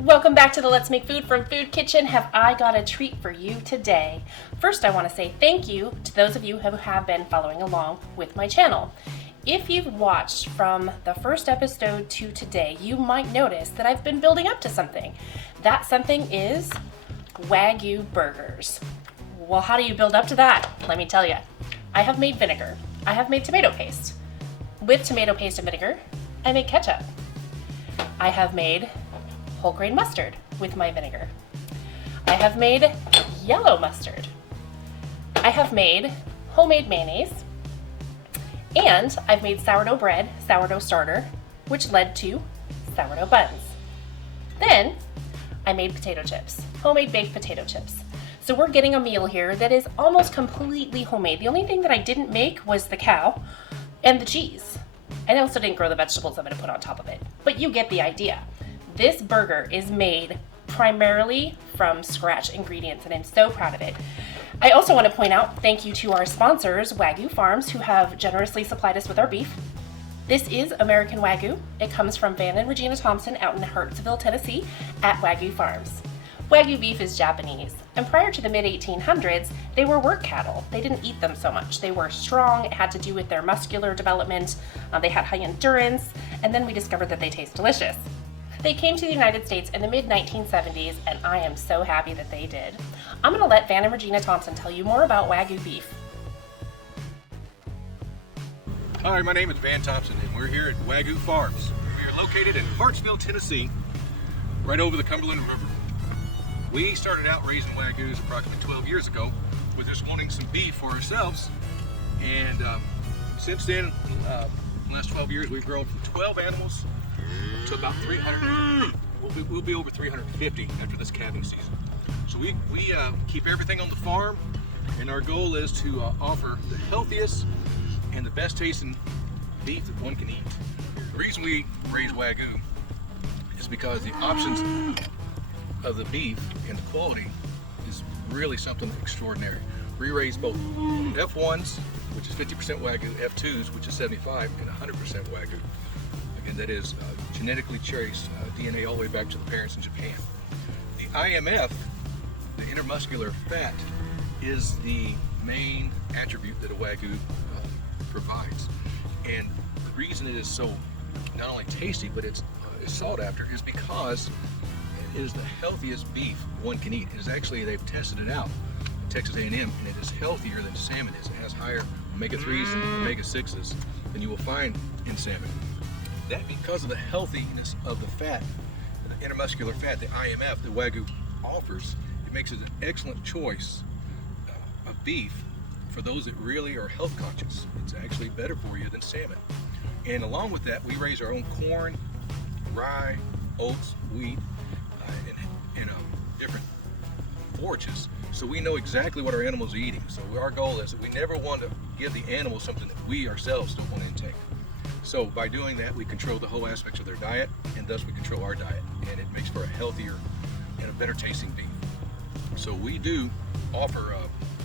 Welcome back to the Let's Make Food from Food Kitchen. Have I got a treat for you today? First, I want to say thank you to those of you who have been following along with my channel. If you've watched from the first episode to today, you might notice that I've been building up to something. That something is Wagyu burgers. Well, how do you build up to that? Let me tell you. I have made vinegar. I have made tomato paste. With tomato paste and vinegar, I make ketchup. I have made whole grain mustard with my vinegar. I have made yellow mustard. I have made homemade mayonnaise. And I've made sourdough bread, sourdough starter, which led to sourdough buns. Then I made potato chips, homemade baked potato chips. So we're getting a meal here that is almost completely homemade. The only thing that I didn't make was the cow and the cheese. I also didn't grow the vegetables I'm going to put on top of it, but you get the idea. This burger is made primarily from scratch ingredients, and I'm so proud of it. I also want to point out thank you to our sponsors, Wagyu Farms, who have generously supplied us with our beef. This is American Wagyu. It comes from Van and Regina Thompson out in Hartsville, Tennessee at Wagyu Farms. Wagyu beef is Japanese, and prior to the mid-1800s, they were work cattle. They didn't eat them so much. They were strong. It had to do with their muscular development. They had high endurance, and then we discovered that they taste delicious. They came to the United States in the mid-1970s, and I am so happy that they did. I'm going to let Van and Regina Thompson tell you more about Wagyu beef. Hi, my name is Van Thompson, and we're here at Wagyu Farms. We are located in Hartsville, Tennessee, right over the Cumberland River. We started out raising Wagyus approximately 12 years ago with just wanting some beef for ourselves, and since then, the last 12 years, we've grown from 12 animals to about 300. We'll be over 350 after this calving season. So we keep everything on the farm, and our goal is to offer the healthiest and the best tasting beef that one can eat. The reason we raise Wagyu is because the options of the beef and the quality is really something extraordinary. We raise both F1s, which is 50% Wagyu, F2s, which is 75, and 100% Wagyu. Again, that is genetically traced DNA all the way back to the parents in Japan. The IMF, the intermuscular fat, is the main attribute that a Wagyu provides. And the reason it is so not only tasty, but it's sought after is because it is the healthiest beef one can eat. It is actually, they've tested it out at Texas A&M, and it is healthier than salmon is. It has higher omega-3s and omega-6s than you will find in salmon. That because of the healthiness of the fat, the intermuscular fat, the IMF that Wagyu offers, it makes it an excellent choice of beef for those that really are health conscious. It's actually better for you than salmon. And along with that, we raise our own corn, rye, oats, wheat, and different forages. So we know exactly what our animals are eating. So our goal is that we never want to give the animals something that we ourselves don't want to intake. So by doing that, we control the whole aspects of their diet, and thus we control our diet, and it makes for a healthier and a better tasting beef. So we do offer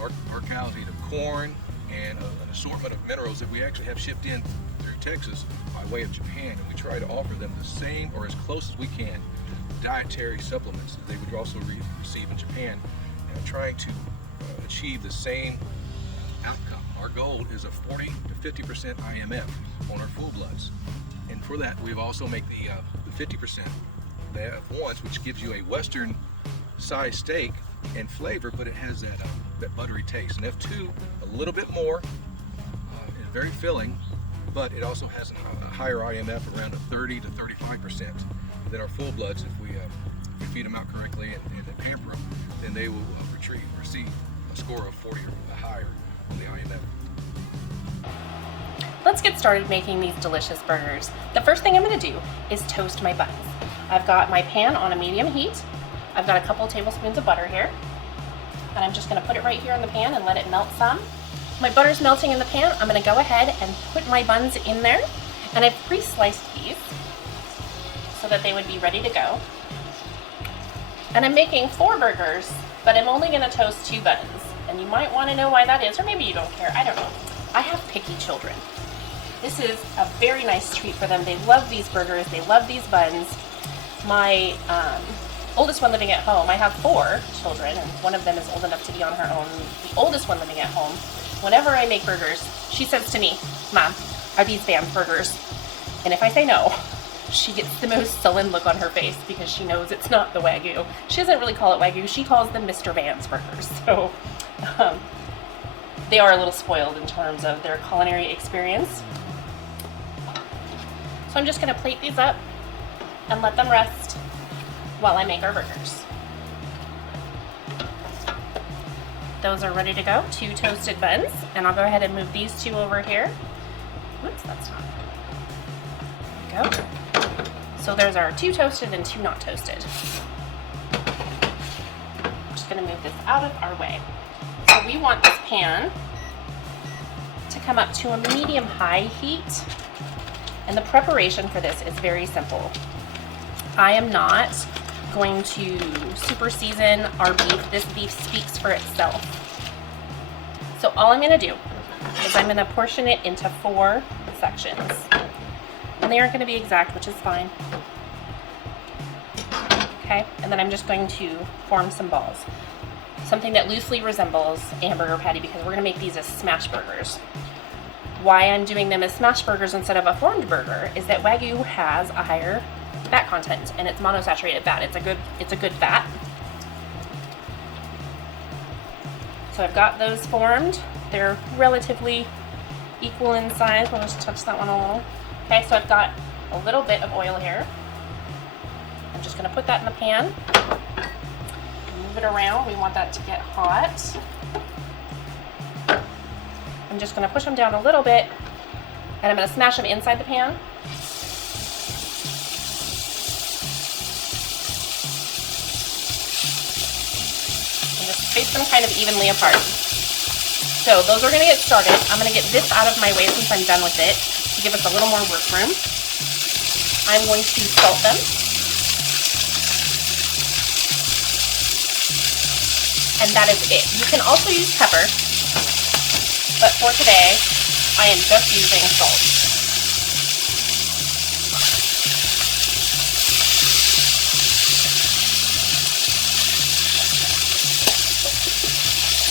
our cows eat corn and an assortment of minerals that we actually have shipped in through Texas by way of Japan, and we try to offer them the same or as close as we can dietary supplements that they would also receive in Japan, and trying to achieve the same outcome. Our goal is a 40 to 50% IMF on our full bloods, and for that we've also made the 50% that once, which gives you a Western size steak and flavor, but it has that buttery taste. And F2 a little bit more, is very filling, but it also has a higher IMF around a 30 to 35% than our full bloods. If we feed them out correctly and pamper them, then they will receive a score of 40 or higher on the IMF. Let's get started making these delicious burgers. The first thing I'm going to do is toast my buns. I've got my pan on a medium heat. I've got a couple tablespoons of butter here, and I'm just going to put it right here in the pan and let it melt some. My butter's melting in the pan. I'm going to go ahead and put my buns in there, and I've pre-sliced these so that they would be ready to go. And I'm making 4 burgers, but I'm only going to toast 2 buns, and you might want to know why that is, or maybe you don't care, I don't know. I have picky children. This is a very nice treat for them. They love these burgers, they love these buns. My oldest one living at home, I have 4 children, and one of them is old enough to be on her own. The oldest one living at home, whenever I make burgers, she says to me, "Mom, are these Vans burgers?" And if I say no, she gets the most sullen look on her face because she knows it's not the Wagyu. She doesn't really call it Wagyu, she calls them Mr. Vans burgers. So they are a little spoiled in terms of their culinary experience. So I'm just gonna plate these up and let them rest while I make our burgers. Those are ready to go, 2 toasted buns, and I'll go ahead and move these 2 over here. Whoops, that's not. There we go. So there's our 2 toasted and 2 not toasted. I'm just gonna move this out of our way. So we want this pan to come up to a medium-high heat, and the preparation for this is very simple. I am not going to super season our beef. This beef speaks for itself. So all I'm gonna do is I'm gonna portion it into 4 sections. And they aren't gonna be exact, which is fine. Okay, and then I'm just going to form some balls. Something that loosely resembles a hamburger patty, because we're gonna make these as smash burgers. Why I'm doing them as smash burgers instead of a formed burger is that Wagyu has a higher fat content, and it's monosaturated fat. It's a good fat. So I've got those formed. They're relatively equal in size. We'll just touch that one a little. Okay, so I've got a little bit of oil here. I'm just gonna put that in the pan. Move it around. We want that to get hot. I'm just gonna push them down a little bit, and I'm gonna smash them inside the pan. Space them kind of evenly apart. So those are going to get started. I'm going to get this out of my way since I'm done with it to give us a little more work room. I'm going to salt them. And that is it. You can also use pepper, but for today, I am just using salt.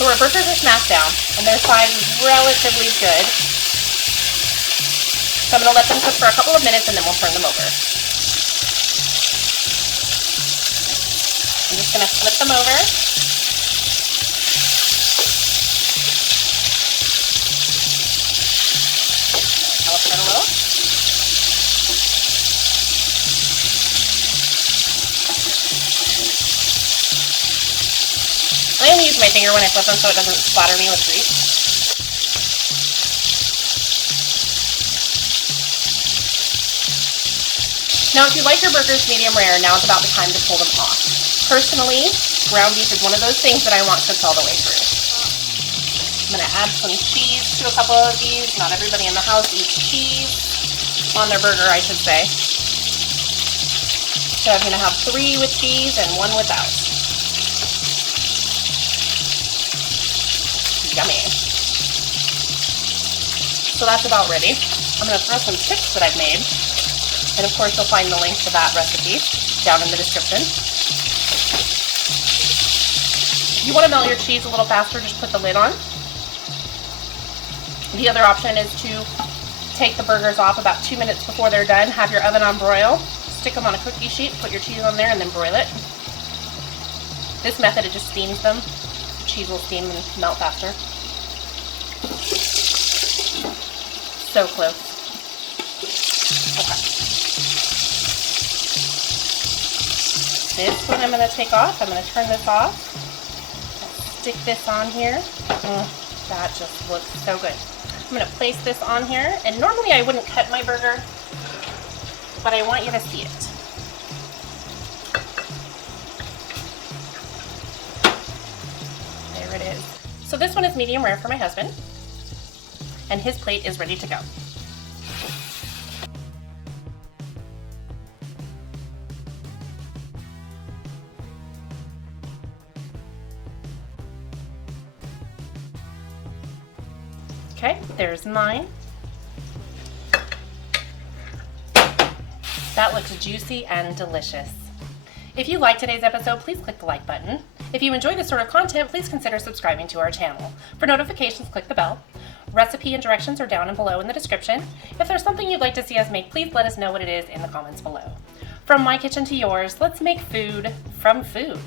So our burgers are smashed down, and their size is relatively good. So I'm going to let them cook for a couple of minutes, and then we'll turn them over. I'm just going to flip them over. I'll open it a little. I only use my finger when I flip them so it doesn't splatter me with grease. Now, if you like your burgers medium rare, now is about the time to pull them off. Personally, ground beef is one of those things that I want cooked all the way through. I'm going to add some cheese to a couple of these. Not everybody in the house eats cheese. On their burger, I should say. So I'm going to have 3 with cheese and 1 without. Yummy. So that's about ready. I'm going to throw some chips that I've made. And of course, you'll find the link to that recipe down in the description. If you want to melt your cheese a little faster, just put the lid on. The other option is to take the burgers off about 2 minutes before they're done, have your oven on broil, stick them on a cookie sheet, put your cheese on there, and then broil it. This method, it just steams them. Cheese will steam and melt faster. So close. Okay. This one I'm going to take off. I'm going to turn this off. Stick this on here. That just looks so good. I'm going to place this on here. And normally I wouldn't cut my burger, but I want you to see it. There it is. So this one is medium rare for my husband, and his plate is ready to go. Okay, there's mine. That looks juicy and delicious. If you liked today's episode, please click the like button. If you enjoy this sort of content, please consider subscribing to our channel. For notifications, click the bell. Recipe and directions are down and below in the description. If there's something you'd like to see us make, please let us know what it is in the comments below. From my kitchen to yours, let's make food from food.